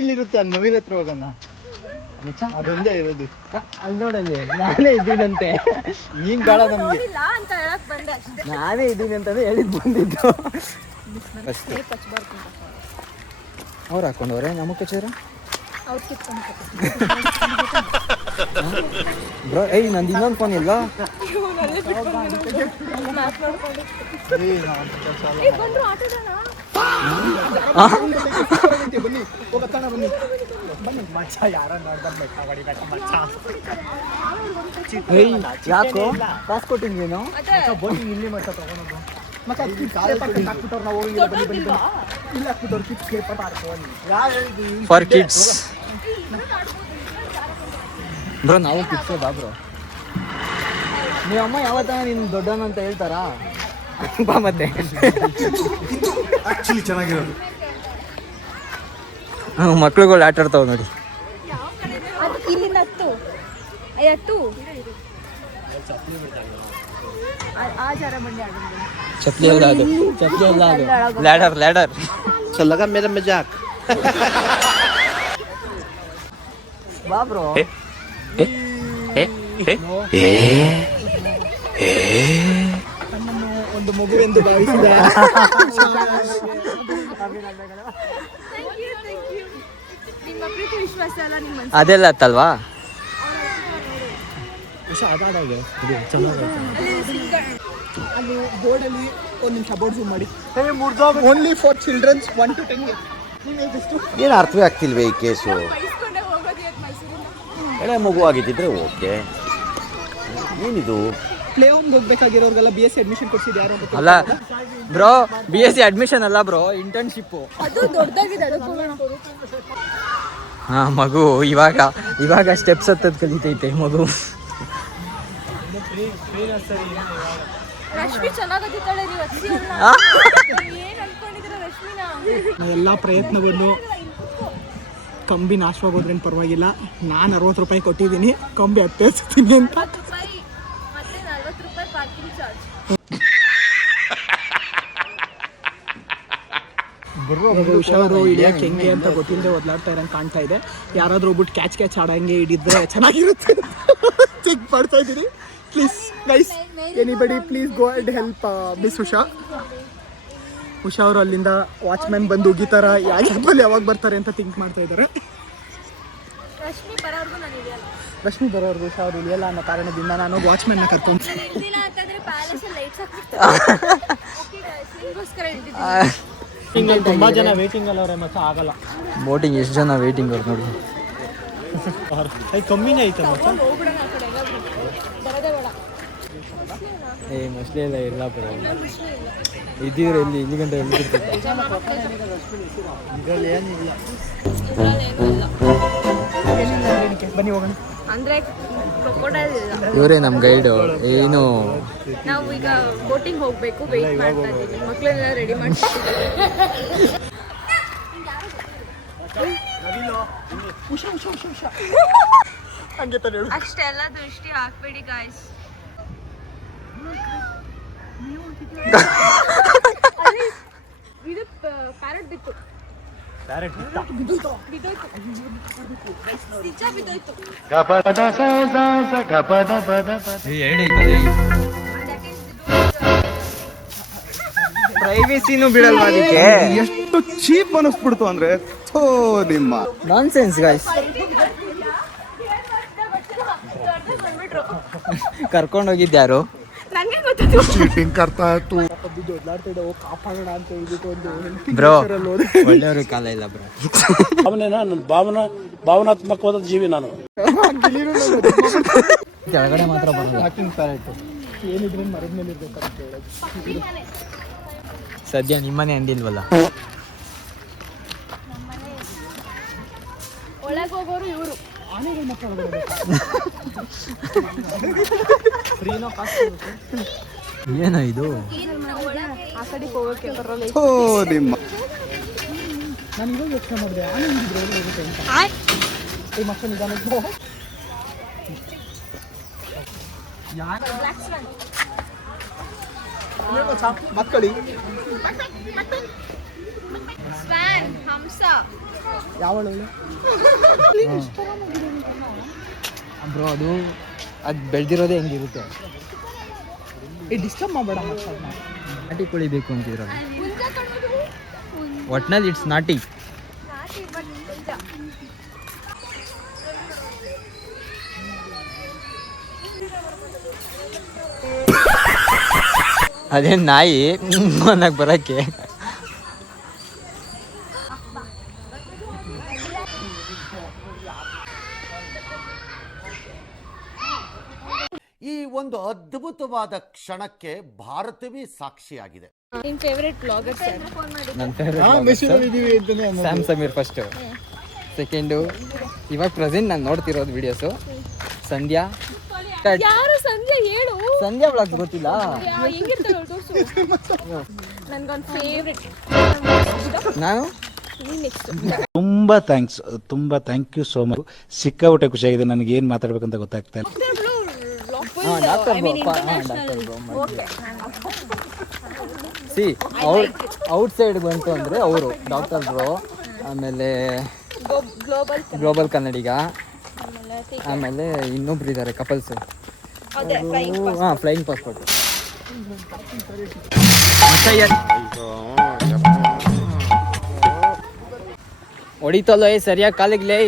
ಇಲ್ಲಿರುತ್ತೆ ಅಲ್ಲಿ ನವೀನ್ ಹತ್ರ ಹೋಗೋಣ. ಅದೊಂದೇ ಇರೋದು ಅಲ್ಲಿ ನೋಡಲ್ಲಿ ನಾನೇ ಇದ್ದೀನಂತೆ. ನೀನ್ ಬೇಡ ನಮ್ಗೆ ಅಂತ ಹೇಳಕ್ ಬಂದೆ ಅಷ್ಟೇ. ನಾನೇ ಇದ್ದೀನಿ ಅಂತಾನೆ ಹೇಳಿದ್ ಬಂದಿದ್ದು ಅಷ್ಟೇ. ಅವ್ರು ಹಾಕೊಂಡವ್ರೆ ನಮಗೆ ಕಚೇರ ಬ್ರೋ. ಏಯ್ ನಂದು ಇನ್ನೊಂದು ಫೋನ್ ಇಲ್ಲ. ಯಾಕೋ ಕಾಸು ಕೊಟ್ಟಿದ್ವೇನೋ ಇಲ್ಲಿ ಮತ್ತೆ ತಗೊಂಡು ಫಾರ್ ಕಿಡ್ಸ್ ಬ್ರೋ. ನಾವು ಕಿಡ್ಸ್ ಬಾ ಬ್ರೋ. ನೀವು ಅಮ್ಮ ಯಾವತ್ತ ನೀನು ದೊಡ್ಡವನು ಅಂತ ಹೇಳ್ತಾರಾ? ಬಾ ಮತ್ತೆ ಆಕ್ಚುಲಿ ಚೆನ್ನಾಗಿರೋದು. ಮಕ್ಳುಗಳು ಆಟ ಆಡ್ತಾವ ನೋಡಿ. ಚಪ್ಲಿ ಅಲ್ಲ ಅದು, ಚಪ್ಲಿ ಅಲ್ಲ ಅದು, ಲ್ಯಾಡರ್ ಲ್ಯಾಡರ್. ಚಲ್ಲಗ ಮೇರ ಮಜಾಕ್. ಬಾ ಬ್ರೋ. ಒಂದು ಮಗುವೆಂದು ಭಾವಿಸಿದ ಅದೆಲ್ಲ ಅತ್ತಲ್ವಾ? ಅಲ್ಲಿ ಬೋರ್ಡಲ್ಲಿ ಒಂದು ನಿಮಿಷ ಬೋರ್ಡ್ ಝೂಮ್ ಮಾಡಿ. Only for childrens 1 to 10 years. ಏನು ಅರ್ಥವೇ ಆಗ್ತಿಲ್ವೇ ಈ ಕೇಸು? ಎಳೆ ಮಗು ಆಗಿದ್ದಿದ್ರೆ ಓಕೆ. ಏನಿದು ಪ್ಲೇ ಹೋಮ್ಗೆ ಹೋಗ್ಬೇಕಾಗಿರೋರ್ಗೆಲ್ಲ BSc ಅಡ್ಮಿಷನ್ ಕೊಡ್ಸಿದ್ದು ಯಾರು ಅಂತ ಅಲ್ಲ ಬ್ರೋ. BSc ಅಡ್ಮಿಷನ್ ಅಲ್ಲ ಬ್ರೋ, ಇಂಟರ್ನ್ಶಿಪ್ಪು. ಹಾ ಮಗು ಇವಾಗ ಸ್ಟೆಪ್ಸ್ ಹತ್ತದ್ ಕಲಿತೈತೆ ಮಗು. ರಶ್ಮಿ ಚೆನ್ನಾಗತ್ತಿದ್ದಾಳೆ. ನೀವು ಏನು ಅನ್ಕೊಂಡಿದ್ದೀರಾ ರಶ್ಮಿನ? ಎಲ್ಲ ಪ್ರಯತ್ನವನ್ನು ಕಂಬಿ ನಾಶವಾಗೋದ್ರೇನು ಪರವಾಗಿಲ್ಲ. ನಾನು 60 ರೂಪಾಯಿ ಕೊಟ್ಟಿದ್ದೀನಿ, ಕಂಬಿ ಹತ್ತಿಸ್ತೀನಿ ಅಂತ. 30 ರೂಪಾಯಿ ಮತ್ತೆ 40 ರೂಪಾಯಿ ಪಾರ್ಕಿಂಗ್ ಚಾರ್ಜ್. ಹುಷಾರು ಹಿಡಿಯಕ್ಕೆ ಹೆಂಗೆ ಅಂತ ಗೊತ್ತಿಲ್ಲದೆ ಒದ್ಲಾಡ್ತಾ ಇರಂಗೆ ಕಾಣ್ತಾ ಇದೆ. ಯಾರಾದ್ರೂ ಒಬ್ಬಟ್ಟು ಕ್ಯಾಚ್ ಆಡಂಗೆ ಹಿಡಿದ್ರೆ ಚೆನ್ನಾಗಿರುತ್ತೆ. ಚೆಕ್ ಮಾಡ್ತಾ ಇದ್ದೀನಿ. Please guys, anybody please go and help miss Usha. Usha ಅವರು ಅಲ್ಲಿಂದ ವಾಚ್ಮ್ಯಾನ್ ಬಂದು ಉಗಿತಾರ, ಯಾವಾಗ ಬರ್ತಾರೆ ಅಂತ ಥಿಂಕ್ ಮಾಡ್ತಾ ಇದ್ದಾರೆ. ರಶ್ಮಿ ಬರೋರ್ಗು ಉಷಾ ಅವರು ಇಳಿಯಲ್ಲ ಅನ್ನೋ ಕಾರಣದಿಂದ ನಾನು ವಾಚ್ಮ್ಯಾನ್ನ ಕರ್ಕೊಂಡು ತುಂಬಾ ಜನ ವೇಟಿಂಗ್ ಅಲ್ಲ ಅವ್ರೆ ಮಚ್ಚ, ಆಗಲ್ಲ ಬೋಟಿಂಗ್. ಎಷ್ಟು ಜನ ವೇಟಿಂಗ್ ಅವ್ರು ನೋಡಿ. ಕಮ್ಮಿನೇ ಐತೆ ಮಚ್ಚ. ಮಸ್ಲಿ ಎಲ್ಲ ಇಲ್ಲ ಬರೋ. ಇದ್ದಿದ್ರೆ ಇಲ್ಲಿ ಗಂಟೆ ಬನ್ನಿ ಹೋಗೋಣ. ಅಂದ್ರೆ ಇವರೇ ನಮ್ಮ ಗೈಡು. ಏನು ನಾವು ಈಗ ಬೋಟಿಂಗ್ ಹೋಗ್ಬೇಕು, ವೆಯ್ಟ್ ಮಾಡ್ತಾ ಇದ್ದೀವಿ. ಮಕ್ಕಳೆಲ್ಲ ರೆಡಿ ಮಾಡ್ತಿದ್ದೀವಿ. ಅಷ್ಟೆಲ್ಲ ದೃಷ್ಟಿ ಹಾಕ್ಬೇಡಿ ಗಾಯ್ಸ್. ಇದು ಪ್ಯಾರೆಟ್ ಬಿತ್ತು. ಪ್ರೈವೇಸಿನೂ ಬಿಡಲ್ವಾ ಅದಕ್ಕೆ? ಎಷ್ಟು ಚೀಪ್ ಅನಿಸ್ಬಿಡ್ತು ಅಂದ್ರೆ ನಿಮ್ಮ ನಾನ್ಸೆನ್ಸ್ ಗಾಯ್ಸ್. ಕರ್ಕೊಂಡು ಹೋಗಿದ್ಯಾರು? ಚೀಟಿಂಗ್ ಕರ್ತಾ ಇತ್ತು ಕಾಪಾಡೋಣ ಅಂತ ಹೇಳ್ಬಿಟ್ಟು ಒಂದು ಬ್ರೋ. ಒಳ್ಳೆಯವರು ಕಾಲ ಇಲ್ಲ ಬ್ರೋ. ಭಾವನಾತ್ಮಕವಾದ ಜೀವಿ ನಾನು. ಕೆಳಗಡೆ ಮಾತ್ರ ಬರಲ್ಲ. ಏನಿದ್ರೆ ಮರದ ಮೇಲೆ ಇರ್ಬೇಕಂತ ಹೇಳೋದು. ಸದ್ಯ ನಿಮ್ಮನೆ ಅಂದಿಲ್ವಲ್ಲ. ಒಳಗೆ ಹೋಗೋರು ಇವರು. ಏನೋ ಇದು? ಆ ಕಡೆ ಹೋಗೋಕೆ ಬರಲ್ಲ. ನಿಮ್ಮ ನಾನು ಇವಾಗ ಯೋಚನೆ ಮಾಡಿದೆ, ಆನೆ ಹಿಡಿದ್ರೆ ಹೋಗುತ್ತೆ ಅಂತ. ಈ ಮಕ್ಕಳು ನಿಧಾನಕ್ಕೆ ಮಕ್ಕಳಿ ಸ್ವ್ಯಾನ್ ಹಂಸ ಯಾವಳು ಬ್ರೋ ಅದು ಬೆಳೆದಿರೋದೇ ಹೆಂಗಿರುತ್ತೆ. ಡಿಸ್ಟರ್ಬ್ ಮಾಡಬೇಡ ಮತ್ತೆ ನಾಟಿ ಕೋಳಿ ಬೇಕು ಅಂತಿದ್ರಲ್ಲ. ಒಟ್ನಲ್ಲಿ ಇಟ್ಸ್ ನಾಟಿ. ಅದೇನು ನಾಯಿ ಅನ್ನಕ್ಕೆ ಬರೋಕ್ಕೆ. ಈ ಒಂದು ಅದ್ಭುತವಾದ ಕ್ಷಣಕ್ಕೆ ಭಾರತವೇ ಸಾಕ್ಷಿಯಾಗಿದೆ. ನಿನ್ ಫೇವರೇಟ್ ಬ್ಲಾಗರ್ ಸರ್? ನನ್ನ favourite Sam Sameer first, second ಇವಾಗ ಪ್ರೆಸೆಂಟ್ ನಾನು ನೋಡ್ತಿರೋದು ವಿಡಿಯೋಸು ಸಂಧ್ಯಾ. ಯಾರು ಸಂಧ್ಯಾ ಹೇಳು? ಸಂಧ್ಯಾ ಬ್ಲಾಗ್ಸ್ ಗೊತ್ತಿಲ್ಲ? ಹೆಂಗಿರ್ತಾಳೆ ತೋರ್ಸು. ನನ್ಗೊಂದು ಫೇವ್ರೆಟ್. ನಾನು ನೆಕ್ಸ್ಟ್ ತುಂಬಾ ಥ್ಯಾಂಕ್ ಯು ಸೋ ಮಚ್. ಸಿಕ್ಕಾಪಟ್ಟೆ ಖುಷಿಯಾಗಿದೆ. ನನಗೆ ಏನು ಮಾತಾಡ್ಬೇಕಂತ ಗೊತ್ತಾಗ್ತಾ ಇಲ್ಲ. ಸಿ ಔಟ್ ಸೈಡ್ ಬಂತು ಅಂದರೆ ಅವರು ಡಾಕ್ಟರ್ ಬ್ರೋ, ಆಮೇಲೆ ಗ್ಲೋಬಲ್ ಕನ್ನಡಿಗ, ಆಮೇಲೆ ಇನ್ನೊಬ್ರು ಇದ್ದಾರೆ ಕಪಲ್ಸು. ಹಾಂ, ಫ್ಲೈಯಿಂಗ್ ಪಾಸ್ಪೋರ್ಟ್. ಹೊಡಿತಲ್ಲೋ ಸರಿಯಾಗಿ ಕಾಲಿಗೆ ಲೇ.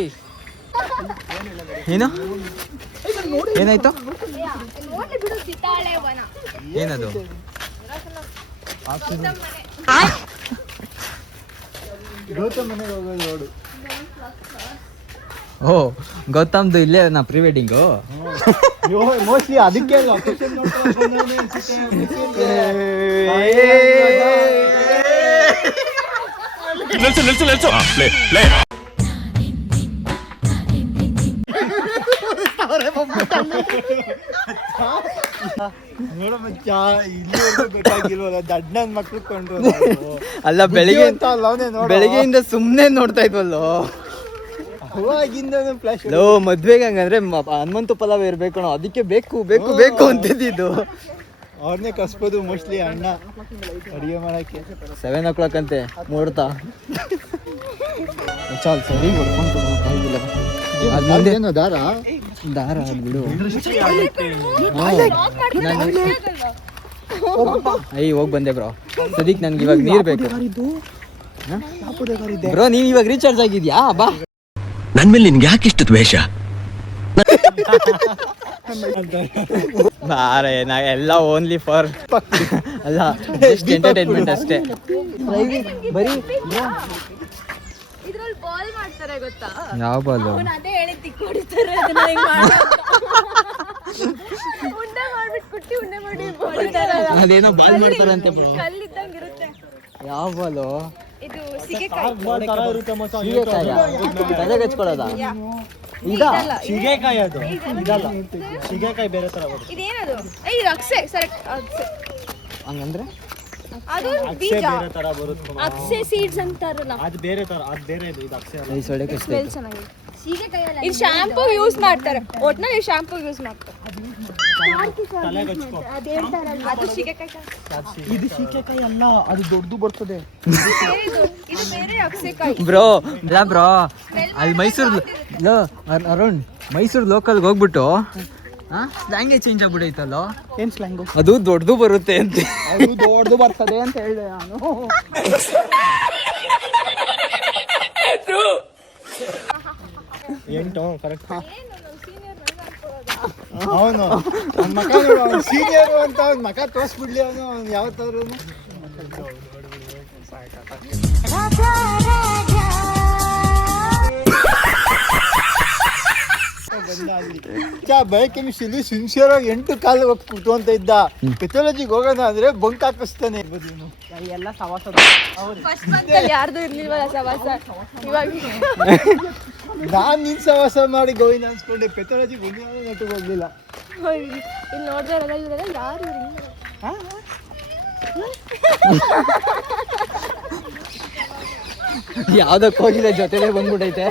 ಏನು ಏನಾಯ್ತು? ಏನದು? ಓ ಗೌತಮ್ದು ಇಲ್ಲೇ ನಾ ಪ್ರೀ ವೆಡ್ಡಿಂಗು. ಮೋಸ್ಟ್ಲಿ ಅದಕ್ಕೆ ನಿಲ್ಸು ಪ್ಲೇ ದಡ್ಡನ್ ಮಕ್ಳು ಕೊಂಡ್ರು. ಅಲ್ಲ ಬೆಳಿಗ್ಗೆಯಿಂದ ಸುಮ್ಮನೆ ನೋಡ್ತಾ ಇದ್ವಲ್ಲೋ. ಲೋ ಮದ್ವೆಗೆ ಹಂಗಂದ್ರೆ ಹನುಮಂತು ಪಲಾವ್ ಇರ್ಬೇಕು, ಅದಕ್ಕೆ ಬೇಕು ಬೇಕು ಬೇಕು ಅಂತಿದ್ದು. ಅವ್ರನ್ನೇ ಕಸ್ಬೋದು ಮೋಸ್ಟ್ಲಿ ಅಣ್ಣ ಅಡಿಗೆ ಮಾಡಕ್ಕೆ. 7 o'clock ಅಂತೆ ಮುಹೂರ್ತ. ಚಾಲ್ ಸರಿ ಅದೇನೋ ದಾರ ಬಿಡು. ಅಯ್ಯ ಹೋಗಿ ಬಂದೆ ಬ್ರೋ. ಸದಿಕ್ ನನ್ಗೆ ಇವಾಗ ನೀರ್ ಬೇಕು ಬ್ರೋ. ನೀನ್ ಇವಾಗ ರೀಚಾರ್ಜ್ ಆಗಿದ್ಯಾ? ಬಾ. ನನ್ ಮೇಲೆ ನಿನ್ಗೆ ಯಾಕೆ ಇಷ್ಟು ದ್ವೇಷ? ಬಾರೆ ನಾ ಎಲ್ಲ ಓನ್ಲಿ ಫಾರ್ ಅಲ್ಲ ಜಸ್ಟ್ ಎಂಟರ್ಟೈನ್ಮೆಂಟ್ ಅಷ್ಟೇ. ಬರೀ ಇದ್ರಲ್ಲಿ ಬಾಲ್ ಮಾಡ್ತಾರೆ ಗೊತ್ತಾ? ಯಾವ ಬಾಲು? ಅದೇ ಹೇಳಿ ತಿಕ್ ಹೊಡಿತಾರೆ. ಅದನ್ನ ಹಿಂಗ್ ಉಂಡೆ ಮಾಡ್ಬಿಟ್ಟು ಕುಟ್ಟಿ ಉಂಡೆ ಮಾಡಿ ಹೊಡಿತಾರಲ್ಲ. ಅದೇನೋ ಬಾಲ್ ಮಾಡ್ತಾರಂತೆ ಬ್ರೋ. ಕಲ್ಲಿದ್ದಂಗಿರುತ್ತೆ. ಯಾವ ಬಾಲು? ಇದು ಸೀಗೆಕಾಯಿ. ತಲೆಗೆ ಹಚ್ಕೊಳ್ಳೋದ? ಸೀಗೆಕಾಯಿ ಅದು ಇದಲ್ಲ. ಸೀಗೆಕಾಯಿ ಬೇರೆ ತರ ಬರುತ್ತೆ. ಇದೇನದು? ಇದು ಅಕ್ಸೆ. ಸರಿ ಅಕ್ಸೆ ಹಂಗಂದ್ರೆ ಅದು ಬೀಜ. ಬೇರೆ ತರ ಬರುತ್ತೆ. ಅಕ್ಸೆ ಸೀಡ್ಸ್ ಅಂತಾರಲ್ಲ, ಅದು ಬೇರೆ ತರ. ಅದು ಬೇರೆ ಇದು ಅಕ್ಷಯ ಅಲ್ಲ. ಈ ಸೊಳ್ಳೆ ಕಷ್ಟ. ಸ್ಮೆಲ್ ಚೆನ್ನಾಗಿದೆ. ಇದು ಶಾಂಪೂ ಯೂಸ್ ಮಾಡ್ತಾರೆ. ಒಟ್ನಲ್ಲಿ ಶಾಂಪೂ ಯೂಸ್ ಮಾಡ್ತಾರೆ. ತಲೆಗೆ ಹಚ್ಕೋ. ಅದು ಸೀಗೆಕಾಯಿ. ಇದು ಸೀಗೆಕಾಯಿ ಅಲ್ಲ, ಅದು ದೊಡ್ಡದು ಬರ್ತದೆ. ಇದು ಬೇರೆ ಅಕ್ಸೆಕಾಯಿ ಬ್ರೋ. ಇಲ್ಲ ಬ್ರೋ, ಅಲ್ಲಿ ಮೈಸೂರು ಅರುಣ್ ಮೈಸೂರು ಲೋಕಲ್ಗೆ ಹೋಗ್ಬಿಟ್ಟು ಸ್ಲ್ಯಾಂಗೇ ಚೇಂಜ್ ಆಗ್ಬಿಟ್ಟೈತಲ್ಲೋ. ಏನ್ ಸ್ಲ್ಯಾಂಗು? ಅದು ದೊಡ್ಡದು ಬರುತ್ತೆ ಅಂತ. ಅದು ದೊಡ್ಡದು ಬರ್ತದೆ ಅಂತ ಹೇಳಿದೆ ನಾನು. ಎಂಟು ಕರೆಕ್ಟ್. ಅವನು ನನ್ನ ಮಕ ನೋಡು, ಅವ್ನು ಸೀನಿಯರು ಅಂತ ಅವ್ನ ಮಕ ತೋರಿಸ್ಬಿಡ್ಲಿ. ಅವನು ಯಾವತ್ತಾದ್ರು ಬಯೋಕೆಮಿಸ್ಟ್ರಿ ಸಿನ್ಸಿಯರ್ ಆಗಿ 8 ಕಾಲು ಹೋಗಿ ಕೂತ್ಕೊಂತ ಇದ್ದ. ಪೆಥಾಲಜಿಗೆ ಹೋಗೋಣ ಅಂದ್ರೆ ಬಂಕ್ ಹಾಕಿಸ್ತಾನೆ. ಎಲ್ಲ ಸವಾಸ ಫಸ್ಟ್ ಮಂತಲ್ಲಿ ಯಾರ್ದು ಇರ್ಲಿಲ್ವಲ್ಲ ಸವಾಸ. ಇವಾಗ ನಾನ್ ನಿನ್ ಸವಾಸ ಮಾಡಿ ಗೋವಿಂದ ಅನ್ಸ್ಕೊಂಡೆ. ಪೆಥಾಲಜಿಗೆ ಒಂದೇ ನೆಟ್ಟಿಗೆ ಹೋಗ್ಲಿಲ್ಲ. ಇಲ್ಲಿ ನೋಡಿದ್ರೆ ಇವರೆಲ್ಲ ಯಾರು ಇರಲಿಲ್ಲ. ಯಾವ್ದಕ್ಕೆ ಹೋಗಿಲ್ಲ, ಜೊತೆಲೇ ಬಂದ್ಬಿಟ್ಟೈತೆ.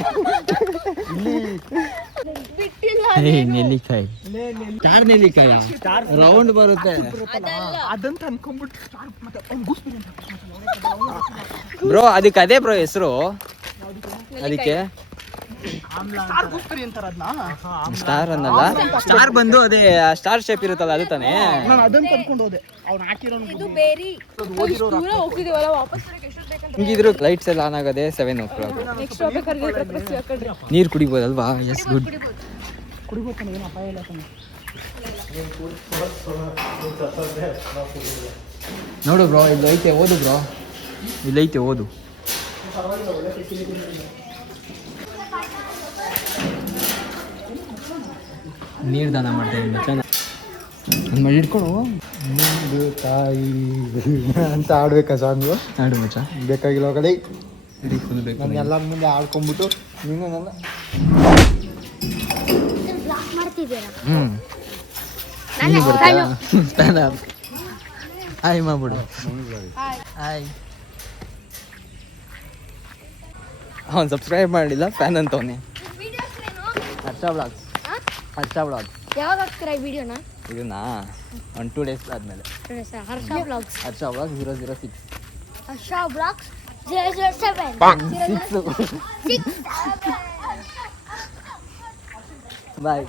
ಬಿಟ್ಟಿಲ್ಲ ನೆಲ್ಲಿಕಾಯಿ ಸ್ಟಾರ್ ನೆಲ್ಲಿಕಾಯ ರೌಂಡ್ ಬರುತ್ತೆ ಅದಂತ ಅನ್ಕೊಂಡ್ಬಿಟ್ಟು ಮತ್ತೆ ಅವ್ನ್ ಗೂಸ್ಬೆರಿ ಅಂತ ಬ್ರೋ. ಅದಕ್ಕೆ ಅದೇ ಬ್ರೋ ಹೆಸರು. ಅದಕ್ಕೆ ಸ್ಟಾರ್ ಗೂಸ್ಬೆರಿ ಅಂತಾರ ಅದನ್ನ. ಸ್ಟಾರ್ ಅನ್ನಲ್ಲ, ಸ್ಟಾರ್ ಬಂದು ಅದೇ ಸ್ಟಾರ್ ಶೇಪ್ ಇರುತ್ತಲ್ಲ ಅದು ತಾನೇ. ನಾನು ಅದಂತ ಅನ್ಕೊಂಡು ಹೋದೆ. ಅವ್ನು ಹಾಕಿರೋ ಇದು ಬೇರೆ ದೂರ ಹೋಗ್ತಿದೀವಲ್ಲ, ವಾಪಸ್ ಬರಕ್ಕೆ ಎಷ್ಟೊತ್ತು ಬೇಕಂತ. ಹಿಂಗಿದ್ರು ಲೈಟ್ಸ್ ಎಲ್ಲ ಆನ್ ಆಗೋದೇ 7 o'clock. ನೆಕ್ಸ್ಟ್ ಹೋಗ್ಬೇಕಾದ್ರೆ ಪ್ರಕೃತಿ ಹಾಕೊಂಡ್ರೆ ನೀರು ಕುಡಿಬೋದಲ್ವಾ? Yes good. ಕುಡಿಬೇಕು ಏನು ಅಪಾಯ ಇಲ್ಲ ತಾನೆ. ನೋಡು ಬ್ರೋ, ಇಲ್ಲಿ ಐತೆ, ಓದು ಬ್ರೋ, ಇಲ್ಲೈತೆ, ಓದು. ನೀರು ದಾನ ಮಾಡ್ತೇನೆ ಮಚ್ಚ. ಹಿಡ್ಕೊಳು ತಾಯಿ ಅಂತ ಆಡ್ಬೇಕಾ ಸಾಂಗು? ಆಡು ಮಚ್ಚ. ಬೇಕಾಗಿಲ್ಲ ಕಡೆ ಬೇಕು. ನಾನು ಎಲ್ಲ ಮುಂದೆ ಆಡ್ಕೊಂಡ್ಬಿಟ್ಟು ನೀನು ನನ್ನ ಹಾಯ್ ಮಾಡ್ಬಿಡು. ಹಾಯ್. ಅವ್ನು ಸಬ್ಸ್ಕ್ರೈಬ್ ಮಾಡಲಿಲ್ಲ, ಫ್ಯಾನ್ ಅಂತವನೇ. ಹರ್ಷ ಬ್ಲಾಗ್ಸ್. ಹರ್ಷ ಬ್ಲಾಗ್ಸ್ ಯಾವಾಗ ಹಾಕ್ತೀರಾ ಈ ವಿಡಿಯೋನ? ಇದನ್ನ 1-2 days ಆದ್ಮೇಲೆ. ಹರ್ಷ ಬ್ಲಾಗ್ಸ್. ಹರ್ಷ ಬ್ಲಾಗ್ 006. ಹರ್ಷ ಬ್ಲಾಗ್ಸ್ 007. ಬಾಯ್.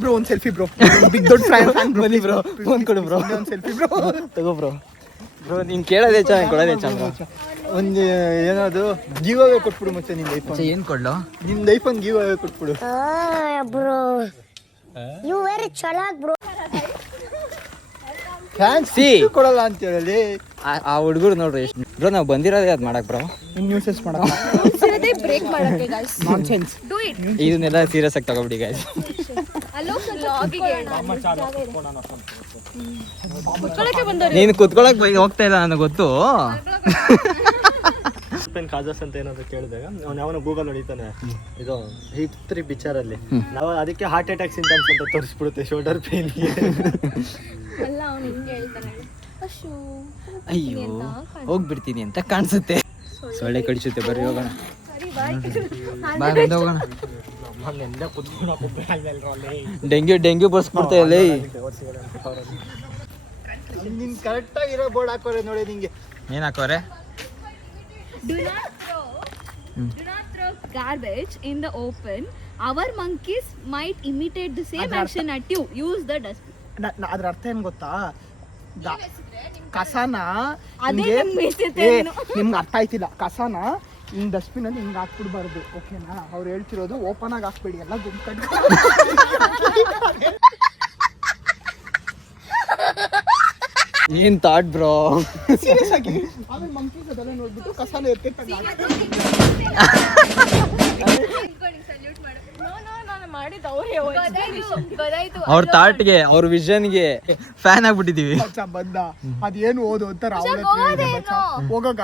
ಬ್ರೋ ಒಂದು ಸೆಲ್ಫಿ ಬ್ರೋ. ಬಿಗ್ ದೊಡ್ಡ ಫ್ಯಾನ್ ಬನ್ನಿ ಬ್ರೋ, ಫೋನ್ ಕೊಡು ಬ್ರೋ. ಒಂದು ಸೆಲ್ಫಿ ಬ್ರೋ. ತಗೋ ಬ್ರೋ. ಬ್ರೋ ನೀನು ಕೇಳೋದೇ ಚೆನ್ನಾಗಿ, ಕೊಡೋದೇ ಚೆನ್ನಾಗಿ. ಒಂದು ಏನದು ಗಿವ್ ಅವೇ ಕೊಟ್ಬಿಡು ಮತ್ತೆ ನಿನ್ನ ಐಫೋನ್. ಏನು ಕೊಡ್ಲು? ನಿನ್ನ ಐಫೋನ್ ಗಿವ್ ಅವೇ ಕೊಟ್ಬಿಡು. ಬ್ರೋ ಯು ವೆರಿ ಚಲಾಕ್ ಬ್ರೋ. ಥ್ಯಾಂಕ್ಸ್ ಕೊಡಲ್ಲ ಅಂತ ಹೇಳಿ ಆ ಹುಡುಗರು ನೋಡ್ರಿ ಎಷ್ಟು ಬ್ರೋ. ನಾವು ಬಂದಿರೋದೇ ಅದು ಮಾಡಕ್ ಬ್ರೋ. ನ್ಯೂಸಸ್ ಮಾಡಕ್ಕೆ ಬ್ರೇಕ್ ಮಾಡಕ್ಕೆ ಗಾಯ್ಸ್. ನಾನ್ಸೆನ್ಸ್. Do it. ಇದನ್ನೆಲ್ಲ ಸೀರಿಯಸ್ ಆಗಿ ತಗೊಬಿಡಿ ಗಾಯ್ಸ್. ಅಲ್ಲೋ ಲಾಗಿಗೆ ಕುತ್ಕೊಳ್ಳಕ್ಕೆ ಬಂದವ್ರು. ನೀನು ಕುತ್ಕೊಳಕ್ ಹೋಗ್ತಾ ಇಲ್ಲ ನನಗೆ ಗೊತ್ತು. ಕಾಜಸ್ ಅಂತ ಏನಾದ್ರು ಕೇಳಿದಾಗ ಅವ್ನು ಯಾವನ ಗೂಗಲ್ ಹೊಡಿತಾನೆ, ಇದು ಹೀಟ್ 3 ಪಿಕ್ಚರಲ್ಲಿ ನಾವು ಅದಕ್ಕೆ ಹಾರ್ಟ್ ಅಟ್ಯಾಕ್ ಸಿಂಟಮ್ಸ್ ಅಂತ ತೋರಿಸ್ಬಿಡುತ್ತೆ, ಶೋಲ್ಡರ್ ಪೇನ್ಗೆ. ಅಲ್ಲ ಅವ್ನು ಹಿಂಗೆ ಹೇಳ್ತಾನೆ, ಅಶು ಅಯ್ಯೋ ಹೋಗ್ಬಿಡ್ತೀನಿ ಅಂತ ಕಾಣಿಸುತ್ತೆ. ಸೊಳ್ಳೆ ಕಡಿಸುತ್ತೆ. ಬರ್ರಿ ಹೋಗೋಣ. ಹೋಗೋಣ. ಡೆಂಗ್ಯೂ ಬರ್ಸ್ಬಿಡ್ತಾ ಇಲ್ಲ. ನಿನ್ ಕರೆಕ್ಟಾಗಿ ಇರೋ ಬೋರ್ಡ್ ಹಾಕೋರೆ ನೋಡಿ ನಿಂಗೆ. ಏನ್ ಹಾಕೋರೆ? Do not throw garbage in the open. Our monkeys might imitate the same action at you. Use the dustbin. ಅದ್ರ ಅರ್ಥ ಏನ್ ಗೊತ್ತಾ? ಕಸನ ಅದೇ ನಿಮ್ಗೆ ಅರ್ಥ ಆಯ್ತಿಲ್ಲ. ಕಸನ ಹಿಂಗ್ ಡಸ್ಟ್ಬಿನ್ ಅಲ್ಲಿ ಹಿಂಗ್ ಹಾಕ್ಬಿಡ್ಬಾರ್ದು, ಓಕೆನಾ? ಅವ್ರು ಹೇಳ್ತಿರೋದು ಓಪನ್ ಆಗಿ ಹಾಕ್ಬೇಡಿ, ಎಲ್ಲ ಗುಂಪು ಕಟ್ಟಿ. ಏನ್ ಥಾಟ್ ಬ್ರೋ? ಸೀರಿಯಸ್ ಆಗಿ ಆಮೇಲೆ ಮಂಕೀಸ್ ಅದೆಲ್ಲ ನೋಡ್ಬಿಟ್ಟು ಕಸನ ಎತ್ತಿಟ್ಟಾಗ ಅವ್ರ ಥಾಟ್ಗೆ, ಅವ್ರ ವಿಷನ್ಗೆ ಫ್ಯಾನ್ ಆಗ್ಬಿಟ್ಟಿದೀವಿ. ಬಂದ ಅದೇನು ಓದು ಅಂತ ರಾಹುಲ್ ಹೋಗಕ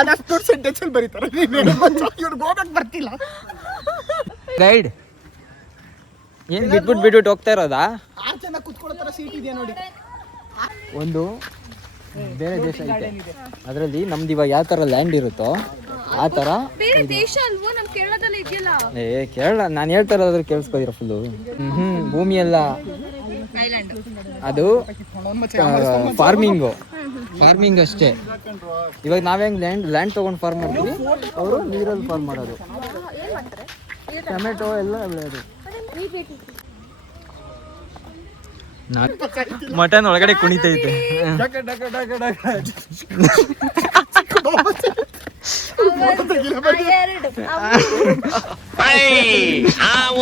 ಅದಷ್ಟು ದೊಡ್ಡ ಸೆಂಟೆನ್ಸ್ ಅಲ್ಲಿ ಬರೀತಾರೆ. ಇವ್ರಿಗೆ ಹೋಗಕ್ ಬರ್ತಿಲ್ಲ. ಗೈಡ್ ಏನ್ ಬಿಟ್ಬಿಟ್ಟು ಹೋಗ್ತಾ ಇರೋದಾ? 6 ಜನ ಕುತ್ಕೊಳ್ಳೋ ತರ ಸೀಟ್ ಇದೆಯಾ ನೋಡಿ. ಒಂದು ಬೇರೆ ದೇಶ ಐತೆ, ಅದರಲ್ಲಿ ನಮ್ದು ಇವಾಗ ಯಾವ ತರ ಲ್ಯಾಂಡ್ ಇರುತ್ತೋ ಆ ತರ. ಬೇರೆ ದೇಶ ಅಲ್ವೋ, ನಮ್ ಕೇರಳದಲ್ಲಿ ಇದೆಯಲ್ಲ. ಕೇರಳ ನಾನು ಹೇಳ್ತಾ ಇರೋದ್ರ ಕೇಳಿಸ್ಕೋದಿರ ಫುಲ್ಲು. ಭೂಮಿ ಎಲ್ಲ ಅದು ಫಾರ್ಮಿಂಗ್ ಅಷ್ಟೇ. ಇವಾಗ ನಾವ್ ಹೆಂಗ್ ಲ್ಯಾಂಡ್ ತಗೊಂಡು ಫಾರ್ಮ್ ಮಾಡ್ತೀವಿ, ಅವರು ನೀರಲ್ಲಿ ಫಾರ್ಮ್ ಮಾಡೋದು. ಟೊಮೆಟೊ ಎಲ್ಲ ಬೆಳೆಯೋದು. ಮಟನ್ ಒಳಗಡೆ ಕುಣಿತೈತೆ.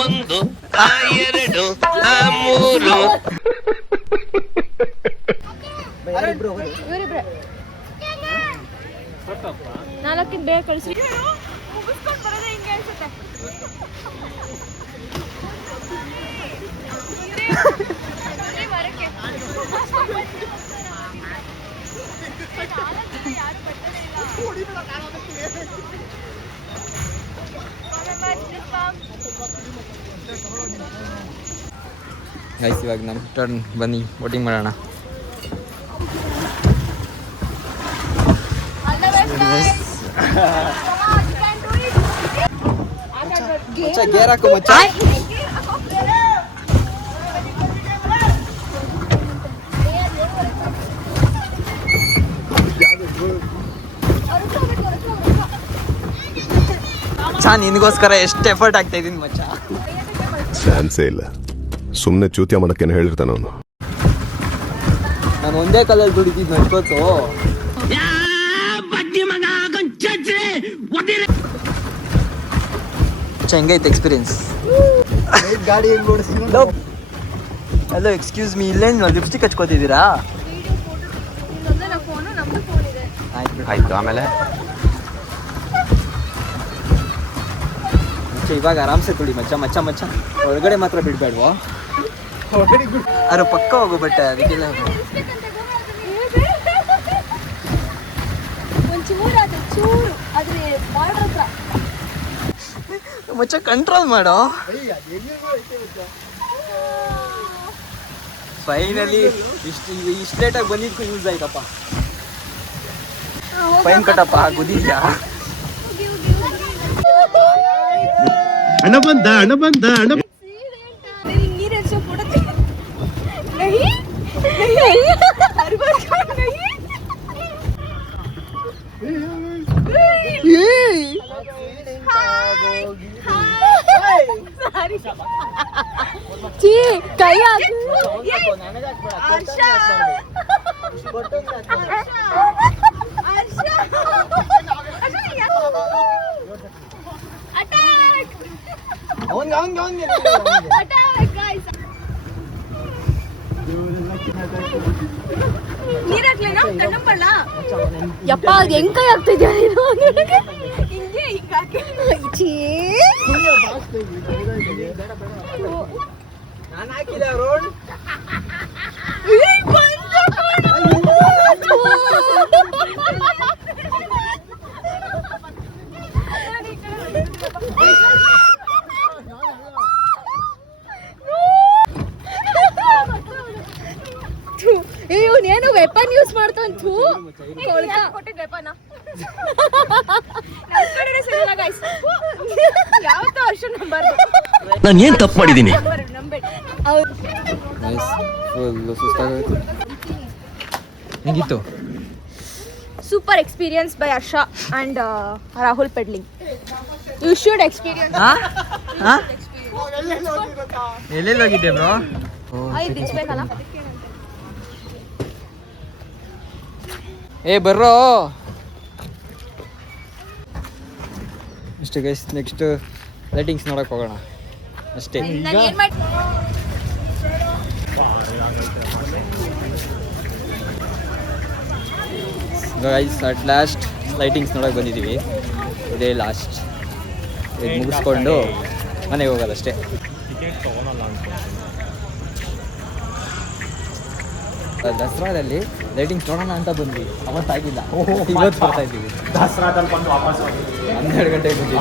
ಒಂದು ಎರಡು ಮೂರು ಇವರಿಬ್ರೆ 4 ಬೇಗ ಕಳಿಸಿ. ಮುಗಿಸ್ಕೊಂಡು ಬರೋದೇ ಹಿಂಗೆ ಅನ್ಸುತ್ತೆ. ಗೈಸ್ ಇವಾಗ ನಮ್ಮ ಟರ್ನ್, ಬನ್ನಿ ವೋಟಿಂಗ್ ಮಾಡೋಣ. ಮಚ್ಚ ಗೇರ್ ಹಾಕು ಮಚ್ಚ. ಮಚ್ಚ ನಿನಗೋಸ್ಕರ ಎಷ್ಟು ಎಫರ್ಟ್ ಆಗ್ತಾ ಇದೀನಿ ಮಚ್ಚ. ಚಾನ್ಸೇ ಇಲ್ಲ, ಸುಮ್ಮನೆ ಚೂತ್ಯ ಮಾಡಕ್ಕೇನು ಹೇಳಿರ್ತಾನ ಅವನು. ನಾನು ಒಂದೇ ಕಲರ್ ದುಡಿತಿದ್ದು ನಡ್ಕೋತು. ಹೆಂಗೈತೆ ಎಕ್ಸ್ಪೀರಿಯನ್ಸ್? ಗಾಡಿ ಹೆಂಗ್ ಓಡಿಸ್ತೀನಿ? ಹಲೋ ಎಕ್ಸ್ಕ್ಯೂಸ್ ಮೀ, ಇಲ್ಲೇನು ಲಿಪ್ಸ್ಟಿಕ್ ಹಚ್ಕೋತಿದ್ದೀರಾ? ಆಯ್ತು, ಆಮೇಲೆ ಮಚ್ಚ ಇವಾಗ ಆರಾಮ್ಸೆ ತುಳಿ ಮಚ್ಚ. ಮಚ್ಚ ಮಚ್ಚ ಹೊರಗಡೆ ಮಾತ್ರ ಬಿಡ್ಬೇಡ್ವಾ? ಅರೆ ಪಕ್ಕ ಹೋಗು, ಬಟ್ ಅದಕ್ಕೆಲ್ಲ ಮಚ್ಚ ಕಂಟ್ರೋಲ್ ಮಾಡೋ. ಫೈನಲಿ ಇಷ್ಟು ಲೇಟಾಗಿ ಬಂದಿದ್ದಕ್ಕೂ ಯೂಸ್ ಆಯ್ತಪ್ಪ. ಫೈನ್ ಕಟ್ಟಪ್ಪ, ಗುದಿದ್ಯಾ? ಹಣ ಬಂದ. ಕೈ ಯಪ್ಪ ಅದು ಹೆಂಗ್ ಕೈ ಆಗ್ತಿದ್ಯಾ ನೀನು? ಹಿಂಗೆ ಹಿಂಗಾಕಿ ನಾನು ಹಾಕಿದೆ ರೋಡ್. ಇವನೇನು ವೆಪನ್ ಯೂಸ್ ಮಾಡ್ತಾನ. ಯಾವತ್ತೋ ವರ್ಷ ನಂಬರ್ ನಾನು ಏನ್ ತಪ್ಪು ಮಾಡಿದ್ದೀನಿ? ಫುಲ್ ಸುಸ್ತಾಗೋಯ್ತು. ಹೆಂಗಿತ್ತು? Super experience by Arsha and Rahul peddling. You should experience. ಎಲ್ಲೆಲ್ಲಿ ಹೋಗಿದ್ದೆ ಬ್ರೋ? ಐದು ದಿಚ್ಬೇಕಲ್ಲ. ಏ ಬರ್ರೋ. ಇಷ್ಟು ಗೈಸ್, ನೆಕ್ಸ್ಟ್ ಲೈಟಿಂಗ್ಸ್ ನೋಡಕ್ ಹೋಗೋಣ ಅಷ್ಟೇ. ನಾನು ಏನು ಮಾಡಿ ಗೈಸ್ ಅಟ್ ಲಾಸ್ಟ್ ಲೈಟಿಂಗ್ಸ್ ನೋಡೋಕೆ ಬಂದಿದ್ದೀವಿ. ಇದೇ ಲಾಸ್ಟ್. ಇದು ಮುಗಿಸ್ಕೊಂಡು ಮನೆಗೆ ಹೋಗೋದಷ್ಟೇ. ದಸರಾದಲ್ಲಿ ಲೈಟಿಂಗ್ಸ್ ನೋಡೋಣ ಅಂತ ಬಂದ್ವಿ, ಅವತ್ತಾಗಿಲ್ಲ. ಇವತ್ತು ಬರ್ತಾ ಇದ್ದೀವಿ. ದಸರಾದಲ್ಲಿ ಬಂದು ವಾಪಸ್ 12 ಗಂಟೆಗೆ ಬಂದಿದ್ದೀವಿ.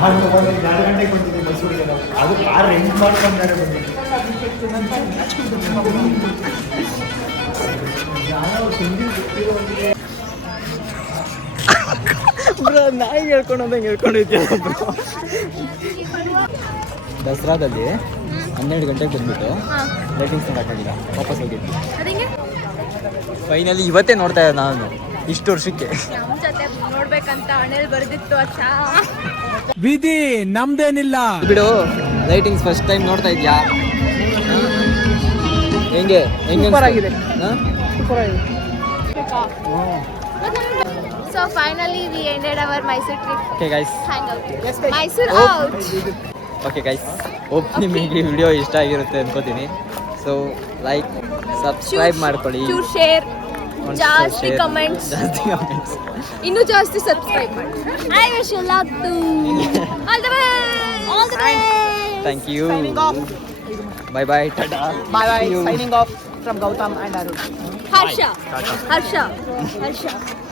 2 ಗಂಟೆಗೆ ಬಂದಿದ್ದೀವಿ ಮೈಸೂರಿಗೆ. ನಾವು ಅದು ಕಾರ್ ರೆಂಟ್ ಮಾಡ್ಕೊಂಡಾರೆ ಬಂದಿದ್ದೀವಿ. ಬ್ರೋ ನಾಯಿ ಹೇಳ್ಕೊಂಡಂಗೆ ಹೇಳ್ಕೊಂಡಿದ್ಯಾ ಬ್ರೋ? ದಸರಾದಲ್ಲಿ 12 ಗಂಟೆಗೆ ಬಂದ್ಬಿಟ್ಟು ಲೈಟಿಂಗ್ಸ್ ನೋಡೋಕ್ಕಾಗಿಲ್ಲ, ವಾಪಸ್ ಹೋಗಿದ್ವಿ. ಫೈನಲಿ ಇವತ್ತೇ ನೋಡ್ತಾ ಇದ್ದೆ ನಾನು, ಇಷ್ಟು ವರ್ಷಕ್ಕೆ. ನಮ್ಮ ಜೊತೆ ನೋಡ್ಬೇಕಂತ ಹಣೆಲ್ ಬರ್ದಿತ್ತು ಅಚ್ಚಾ. ವಿಧಿ ನಮ್ದೇನಿಲ್ಲ ಬಿಡು. ಲೈಟಿಂಗ್ಸ್ ಫಸ್ಟ್ ಟೈಮ್ ನೋಡ್ತಾ ಇದ್ಯಾ? ಹೆಂಗೆ ಸೂಪರ್ ಆಗಿದೆ. ಸೂಪರ್ ಆಗಿದೆ. So finally we ended our Mysore trip. Okay guys. Hangout. Mysore out. Okay guys, hope ನಿಮಗೆ ಈ ವಿಡಿಯೋ ಇಷ್ಟ ಆಗಿರುತ್ತೆ ಅನ್ಕೋತೀನಿ. ಸೊ ಲೈಕ್, ಸಬ್ಸ್ಕ್ರೈಬ್ ಮಾಡ್ಕೊಳ್ಳಿ, ಶೇರ್, ಜಾಸ್ತಿ ಕಮೆಂಟ್ಸ್, ಇನ್ನೂ ಜಾಸ್ತಿ ಸಬ್ಸ್ಕ್ರೈಬ್ ಮಾಡಿ. I wish you luck to all the best. Thank you. Bye bye, tata. Bye signing off from Gautam and Arun. Harsha.